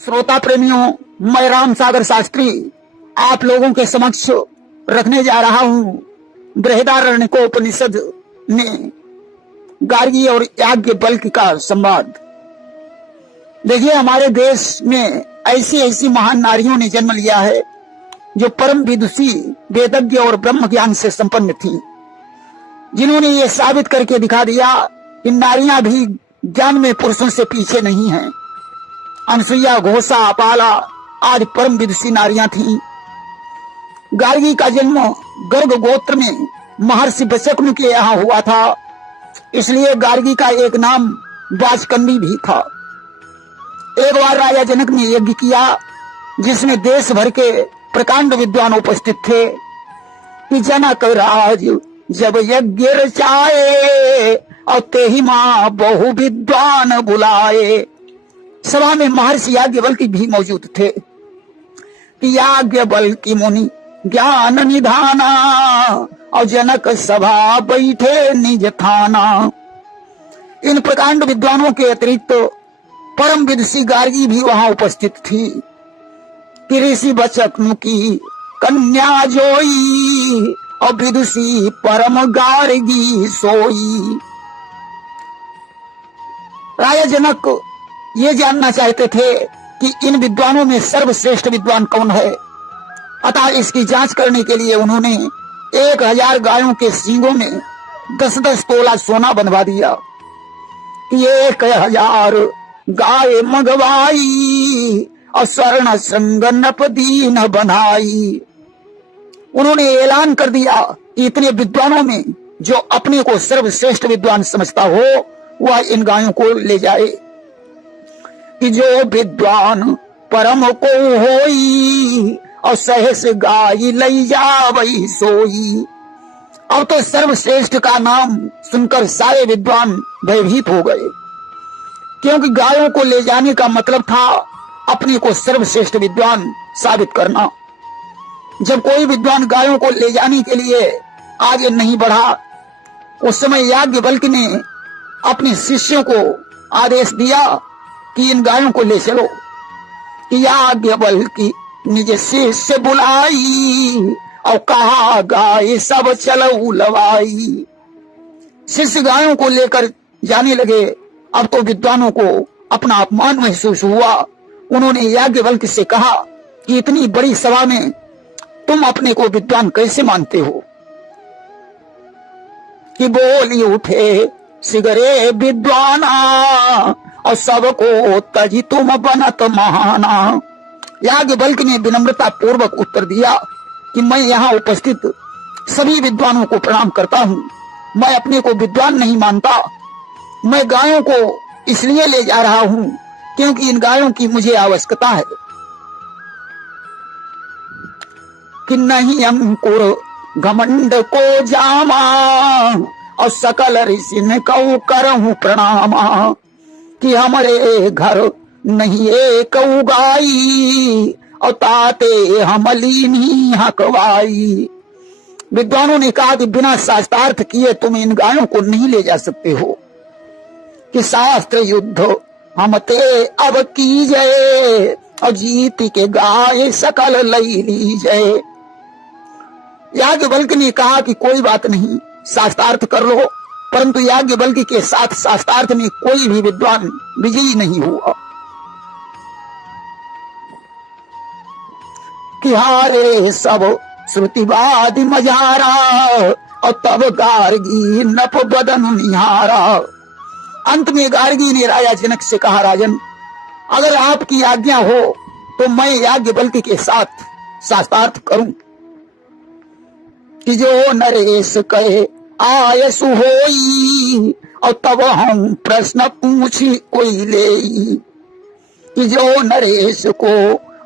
श्रोता प्रेमियों, मैं राम सागर शास्त्री आप लोगों के समक्ष रखने जा रहा हूं बृहदारण्यकोपनिषद में गार्गी और याज्ञवल्क्य का संवाद। देखिए, हमारे देश में ऐसी ऐसी महान नारियों ने जन्म लिया है जो परम विदुषी, वेदज्ञ और ब्रह्म ज्ञान से संपन्न थी, जिन्होंने ये साबित करके दिखा दिया कि नारियां भी ज्ञान में पुरुषों से पीछे नहीं हैं। अनसुईया, घोषा, अपाला आदि परम विदुषी नारियां थीं। गार्गी का जन्म गर्ग गोत्र में महर्षि वशक्नु के यहाँ हुआ था, इसलिए गार्गी का एक नाम वाजकन्नी भी था। एक बार राजा जनक ने यज्ञ किया जिसमें देश भर के प्रकांड विद्वान उपस्थित थे कि जनक राज जब यज्ञ रचाए और ते ही मां बहु विद्वान बुलाए। सभा में महर्षि याज्ञवल्क्य भी मौजूद थे कि याज्ञवल्क्य मुनि ज्ञान निधाना और जनक सभा बैठे निज थाना। इन प्रकांड विद्वानों के अतिरिक्त परम विदुषी गार्गी भी वहां उपस्थित थी कि ऋषि वशक्नु की कन्या जोई और विदुषी परम गार्गी सोई। राजा जनक ये जानना चाहते थे कि इन विद्वानों में सर्वश्रेष्ठ विद्वान कौन है, अतः इसकी जांच करने के लिए उन्होंने 1000 गायों के सींगों में 10-10 तोला सोना बंधवा दिया कि 1000 गाय मंगवाई और स्वर्ण श्रृंग नपदीन बनाई। उन्होंने ऐलान कर दिया कि इतने विद्वानों में जो अपने को सर्वश्रेष्ठ विद्वान समझता हो वह इन गायों को ले जाए कि जो विद्वान परम को होई और सहस गाय लई जावई सोई। अब तो सर्वश्रेष्ठ का नाम सुनकर सारे विद्वान भयभीत हो गए, क्योंकि गायों को ले जाने का मतलब था अपने को सर्वश्रेष्ठ विद्वान साबित करना। जब कोई विद्वान गायों को ले जाने के लिए आगे नहीं बढ़ा, उस समय याज्ञवल्क्य ने अपने शिष्यों को आदेश दिया कि इन गायों को ले चलो। याज्ञवल्क्य निज शिष्य बुलाई और कहा गाय सब चलो लवाई। शिष्य गायों को लेकर जाने लगे। अब तो विद्वानों को अपना अपमान महसूस हुआ। उन्होंने याज्ञवल्क्य से कहा कि इतनी बड़ी सभा में तुम अपने को विद्वान कैसे मानते हो? कि बोली उठे सिगरे विद्वाना और सबको तजी तुम बनत महाना। याज्ञवल्क्य ने विनम्रता पूर्वक उत्तर दिया कि मैं यहाँ उपस्थित सभी विद्वानों को प्रणाम करता हूँ। मैं अपने को विद्वान नहीं मानता। मैं गायों को इसलिए ले जा रहा हूँ क्योंकि इन गायों की मुझे आवश्यकता है कि नहीं अंकुर घमंड को जामा और सकल ऋषि ने कऊ करहूं प्रणामा। कि हमारे घर नहीं एक उगाई और ताते हमलीनी हकवाई। विद्वानों ने कहा कि बिना शास्त्रार्थ किए तुम इन गायों को नहीं ले जा सकते हो। कि शास्त्र युद्ध हम ते अब कीजिए और जीत के गाय सकल लई लीजिए। याज्ञवल्क्य ने कहा कि कोई बात नहीं, शास्त्रार्थ कर लो, परंतु याज्ञवल्क्य के साथ शास्त्रार्थ में कोई भी विद्वान विजयी नहीं हुआ। कि हारे सब श्रुतिवादी मजारा और तब गार्गी नप बदन निहारा। अंत में गार्गी ने राजा जनक से कहा, राजन, अगर आपकी आज्ञा हो तो मैं याज्ञवल्क्य के साथ शास्त्रार्थ करूं। कि जो नरेश कहे आयसु होई और तब हम प्रश्न पूछी कोई ले। कि जो नरेश को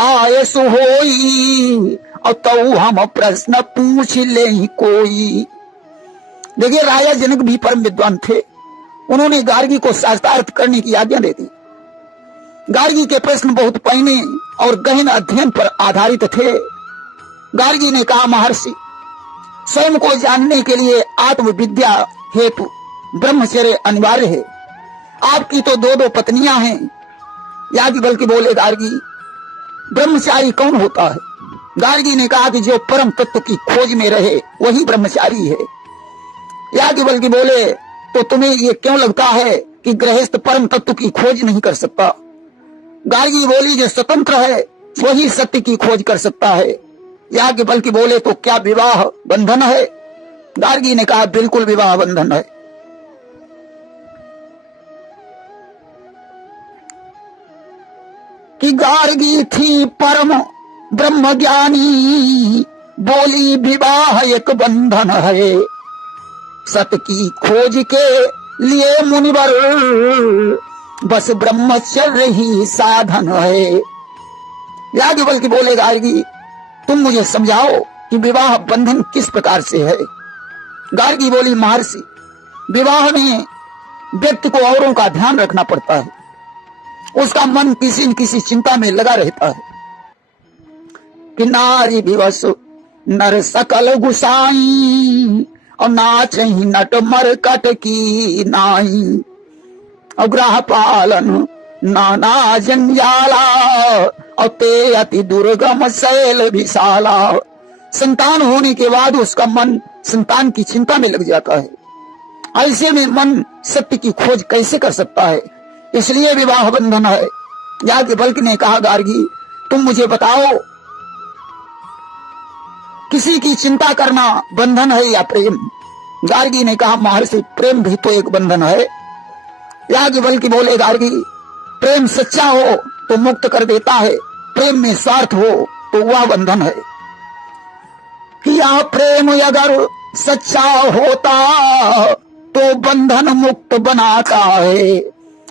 आयसु होई और तब हम प्रश्न पूछ ले कोई। देखिए, राजा जनक भी परम विद्वान थे। उन्होंने गार्गी को शास्त्रार्थ करने की आज्ञा दे दी। गार्गी के प्रश्न बहुत पहले और गहन अध्ययन पर आधारित थे। गार्गी ने कहा, महर्षि, स्वयं को जानने के लिए आत्मविद्या हेतु ब्रह्मचर्य अनिवार्य है। आपकी तो 2 पत्नियां हैं, याज्ञवल्क्य बोले गार्गी ब्रह्मचारी कौन होता है? गार्गी ने कहा कि जो परम तत्व की खोज में रहे वही ब्रह्मचारी है। याज्ञवल्क्य बोले तो तुम्हें ये क्यों लगता है कि गृहस्थ परम तत्व की खोज नहीं कर सकता? गार्गी बोली जो स्वतंत्र है वही सत्य की खोज कर सकता है। याज्ञवल्क्य बोले तो क्या विवाह बंधन है? गार्गी ने कहा बिल्कुल विवाह बंधन है। कि गार्गी थी परम ब्रह्म ज्ञानी, बोली विवाह एक बंधन है, सत्य की खोज के लिए मुनिवर बस ब्रह्मचर्य ही साधन है। याज्ञवल्क्य बोले गार्गी तुम मुझे समझाओ कि विवाह बंधन किस प्रकार से है? गार्गी बोली महर्षि विवाह में व्यक्ति को औरों का ध्यान रखना पड़ता है, उसका मन किसी न किसी चिंता में लगा रहता है। कि नारी विवश नर सकल गुसाई, और नाच ही नट मरकट की नाई, और ग्रह पालन नाना जंजाला, और ते अति दुर्गम शैल विशाला। संतान होने के बाद उसका मन संतान की चिंता में लग जाता है। ऐसे में मन सत्य की खोज कैसे कर सकता है? इसलिए विवाह बंधन है। याज्ञवल्क्य ने कहा गार्गी तुम मुझे बताओ किसी की चिंता करना बंधन है या प्रेम? गार्गी ने कहा महर्षि प्रेम भी तो एक बंधन है। याज्ञवल्क्य बोले गार्गी प्रेम सच्चा हो तो मुक्त कर देता है, प्रेम में स्वार्थ हो तो वह बंधन है। किया प्रेम अगर सच्चा होता तो बंधन मुक्त बनाता है,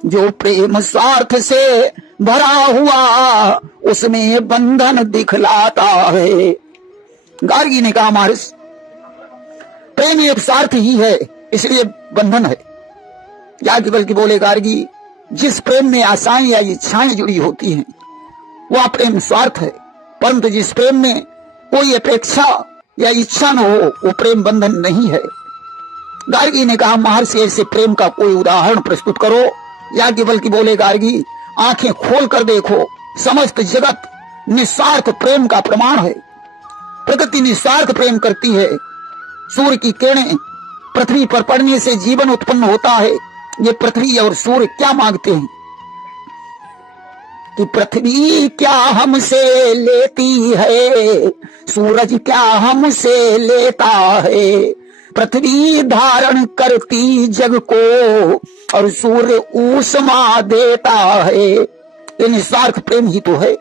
जो प्रेम स्वार्थ से भरा हुआ उसमें बंधन दिखलाता है। गार्गी ने कहा महर्षि प्रेम एक स्वार्थ ही है इसलिए बंधन है। याज्ञवल्क्य बोले गार्गी जिस प्रेम में आशाएं या इच्छाएं जुड़ी होती हैं वह प्रेम स्वार्थ है, परंतु जिस प्रेम में कोई अपेक्षा या इच्छा न हो वो प्रेम बंधन नहीं है। गार्गी ने कहा महर्षि ऐसे प्रेम का कोई उदाहरण प्रस्तुत करो। याज्ञवल्क्य बोले गार्गी आंखें खोल कर देखो, समस्त जगत निस्वार्थ प्रेम का प्रमाण है। प्रकृति निस्वार्थ प्रेम करती है। सूर्य की किरणें पृथ्वी पर पड़ने से जीवन उत्पन्न होता है। ये पृथ्वी और सूर्य क्या मांगते हैं कि पृथ्वी क्या हमसे लेती है, सूरज क्या हमसे लेता है, पृथ्वी धारण करती जग को और सूर्य ऊष्मा देता है। ये निस्वार्थ प्रेम ही तो है।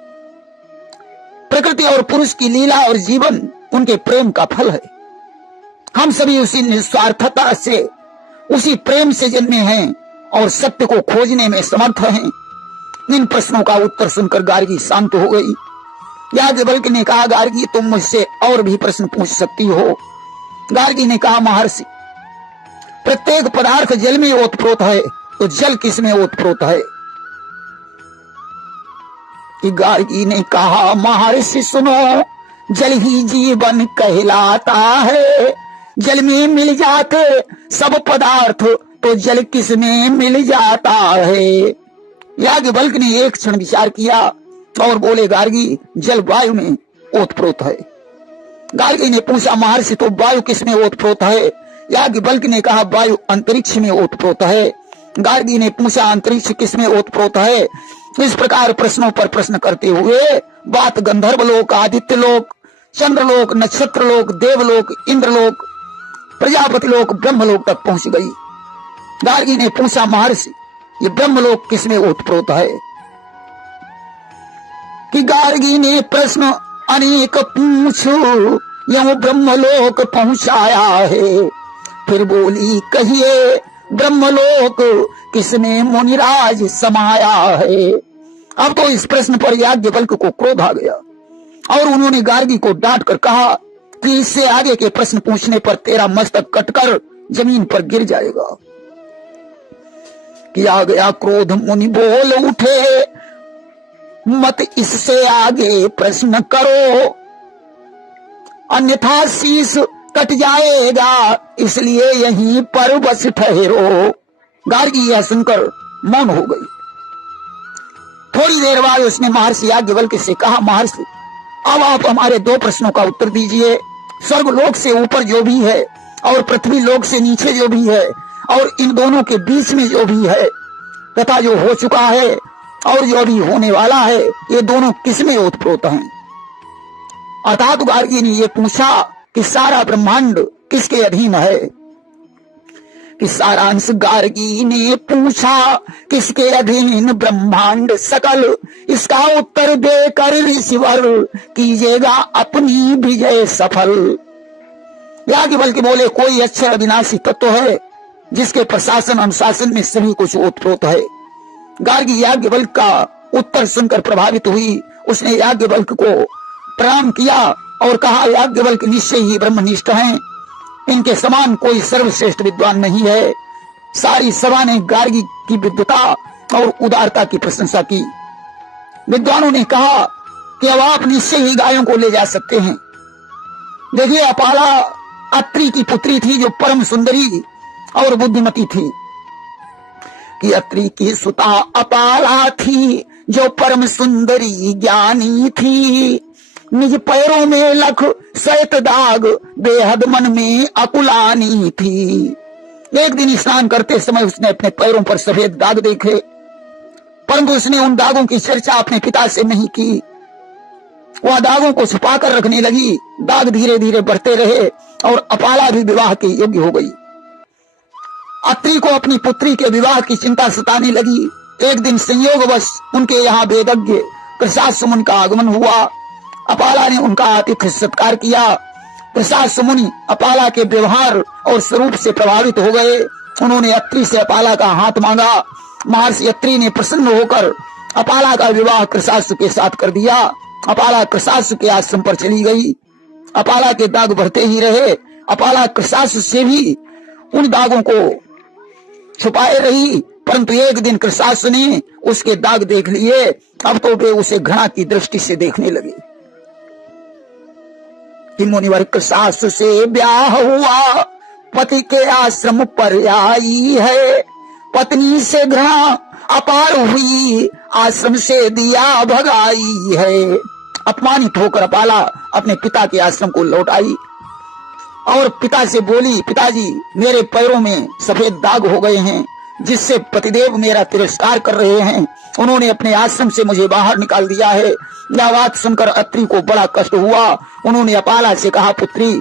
प्रकृति और पुरुष की लीला और जीवन उनके प्रेम का फल है। हम सभी उसी निस्वार्थता से उसी प्रेम से जन्मे हैं और सत्य को खोजने में समर्थ हैं। इन प्रश्नों का उत्तर सुनकर गार्गी शांत हो गई। याज्ञवल्क्य ने कहा गार्गी तुम मुझसे और भी प्रश्न पूछ सकती हो। गार्गी ने कहा महर्षि प्रत्येक पदार्थ जल में ओतप्रोत है तो जल किस में ओतप्रोत है? कि गार्गी ने कहा महर्षि सुनो जल ही जीवन कहलाता है, जल में मिल जाते सब पदार्थ तो जल किस में मिल जाता है। याज्ञवल्क्य ने एक क्षण विचार किया और बोले गार्गी जल वायु में ओतप्रोत है। गार्गी ने पूछा महर्षि तो वायु किस में ओतप्रोत है? याज्ञवल्क्य ने कहा वायु अंतरिक्ष में ओतप्रोत है। गार्गी ने पूछा अंतरिक्ष किस में ओतप्रोत है? इस प्रकार प्रश्नों पर प्रश्न करते हुए बात गंधर्व लोक, आदित्य लोक, चंद्रलोक, नक्षत्र लोक, देवलोक, इंद्रलोक, प्रजापति लोक, ब्रह्मलोक तक पहुंच गई। गार्गी ने पूछा महर्षि ये ब्रह्मलोक किसमें ओतप्रोत है? कि गार्गी ने प्रश्न अनेक पूछो यह ब्रह्मलोक पहुंचाया है। फिर बोली कहिए ब्रह्मलोक किसमें मुनिराज समाया है। अब तो इस प्रश्न पर याज्ञवल्क्य को क्रोध आ गया और उन्होंने गार्गी को डांट कर कहा कि इससे आगे के प्रश्न पूछने पर तेरा मस्तक कटकर जमीन पर गिर जाएगा। कि आ गया क्रोध मुनि बोल उठे मत इससे आगे प्रश्न करो, अन्यथा शीश कट जाएगा, इसलिए यहीं पर बस ठहरो। गार्गी यह सुनकर मौन हो गई। थोड़ी देर बाद उसने महर्षि याज्ञवल्क्य से कहा, महर्षि अब आप हमारे 2 प्रश्नों का उत्तर दीजिए। स्वर्ग लोक से ऊपर जो भी है और पृथ्वी लोक से नीचे जो भी है और इन दोनों के बीच में जो भी है तथा जो हो चुका है और जो अभी होने वाला है, ये दोनों किसमें ओतप्रोत हैं? अर्थात गार्गी ने ये पूछा कि सारा ब्रह्मांड किसके अधीन है? कि सारांश गार्गी ने पूछा किसके अधीन ब्रह्मांड सकल, इसका उत्तर देकर ऋषिवर कीजिएगा अपनी विजय सफल। याज्ञवल्क्य बोले, कोई अक्षर अविनाशी तत्व है जिसके प्रशासन अनुशासन में सभी कुछ ओतप्रोत है। गार्गी याज्ञवल्क्य का उत्तर सुनकर प्रभावित हुई। उसने याज्ञवल्क्य को प्रणाम किया और कहा, याज्ञवल्क्य निश्चय ही ब्रह्मनिष्ठ हैं, इनके समान कोई सर्वश्रेष्ठ विद्वान नहीं है। सारी सभा ने गार्गी की विद्वता और उदारता की प्रशंसा की। विद्वानों ने कहा कि अब आप निश्चय ही गायों को ले जा सकते हैं। देखिए, अपाला अत्रि की पुत्री थी जो परम सुंदरी और बुद्धिमती थी। कि अत्रि की सुता अपाला थी जो परम सुंदरी ज्ञानी थी। निज पैरों में लख श्वेत दाग बेहद मन में अकुलानी थी। एक दिन स्नान करते समय उसने अपने पैरों पर सफेद दाग देखे, परंतु उसने उन दागों की चर्चा अपने पिता से नहीं की। वह दागों को छुपाकर रखने लगी। दाग धीरे धीरे बढ़ते रहे और अपाला भी विवाह के योग्य हो गई। अत्रि को अपनी पुत्री के विवाह की चिंता सताने लगी। एक दिन संयोगवश उनके यहाँ वेदज्ञ कृशाश्व मुनि का आगमन हुआ। अपाला ने उनका आतिथ्य सत्कार किया। कृशाश्व मुनि अपाला के व्यवहार और स्वरूप से प्रभावित हो गए। उन्होंने अत्रि से अपाला का हाथ मांगा। महर्षि अत्रि ने प्रसन्न होकर अपाला का विवाह कृशाश्व के साथ कर दिया। अपाला कृशाश्व के आश्रम पर चली गई। अपाला के दाग बढ़ते ही रहे। अपाला कृशाश्व से भी उन दागों को छुपाए रही, परंतु एक दिन कृशाश्व ने उसके दाग देख लिए। अब तो वे उसे घृणा की दृष्टि से देखने लगे। मुनिवर कृशाश्व से ब्याह हुआ, पति के आश्रम पर आई है। पत्नी से घृणा अपार हुई, आश्रम से दिया भगाई है। अपमानित होकर अपाला अपने पिता के आश्रम को लौट आई और पिता से बोली, पिताजी मेरे पैरों में सफेद दाग हो गए हैं जिससे पतिदेव मेरा तिरस्कार कर रहे हैं। उन्होंने अपने आश्रम से मुझे बाहर निकाल दिया है। यह बात सुनकर अत्रि को बड़ा कष्ट हुआ। उन्होंने अपाला से कहा, पुत्री,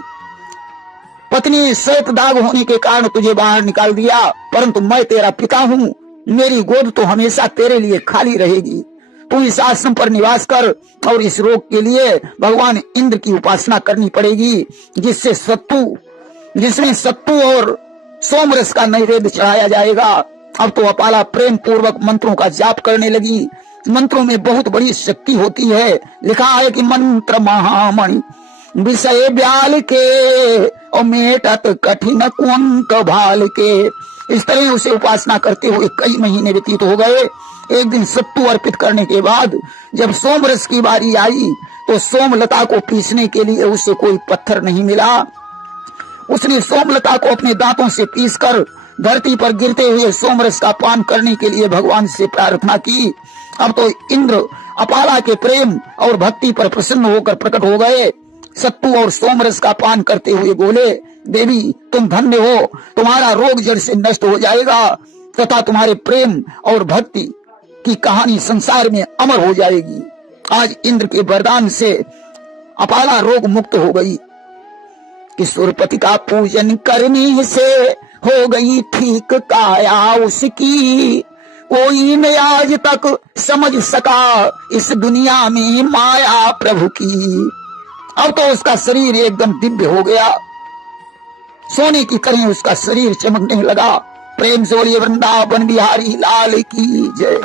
पत्नी श्वेत दाग होने के कारण तुझे बाहर निकाल दिया, परंतु मैं तेरा पिता हूँ, मेरी गोद तो हमेशा तेरे लिए खाली रहेगी। तू इस आश्रम पर निवास कर और इस रोग के लिए भगवान इंद्र की उपासना करनी पड़ेगी, जिसमें सत्तू और सोमरस का नैवेद्य चढ़ाया जाएगा। अब तो अपाला प्रेम पूर्वक मंत्रों का जाप करने लगी। मंत्रों में बहुत बड़ी शक्ति होती है। लिखा है कि मंत्र महामणि विषय ब्याल के और मेटत कठिन कुंत भाल के। इस तरह उसे उपासना करते हुए कई महीने व्यतीत हो गए। एक दिन सत्तू अर्पित करने के बाद जब सोमरस की बारी आई तो सोमलता को पीसने के लिए उसे कोई पत्थर नहीं मिला। उसने सोमलता को अपने दांतों से पीसकर धरती पर गिरते हुए सोमरस का पान करने के लिए भगवान से प्रार्थना की। अब तो इंद्र अपाला के प्रेम और भक्ति पर प्रसन्न होकर प्रकट हो गए। सत्तू और सोमरस का पान करते हुए बोले, देवी तुम धन्य हो, तुम्हारा रोग जड़ से नष्ट हो जाएगा तथा तुम्हारे प्रेम और भक्ति की कहानी संसार में अमर हो जाएगी। आज इंद्र के वरदान से अपाला रोग मुक्त हो गई। ईश्वरपति का पूजन करने से हो गई ठीक काया उसकी। कोई न आज तक समझ सका इस दुनिया में माया प्रभु की। अब तो उसका शरीर एकदम दिव्य हो गया, सोने की तरह उसका शरीर चमकने लगा। प्रेम से बोलिए वृंदावन बिहारी लाल की जय।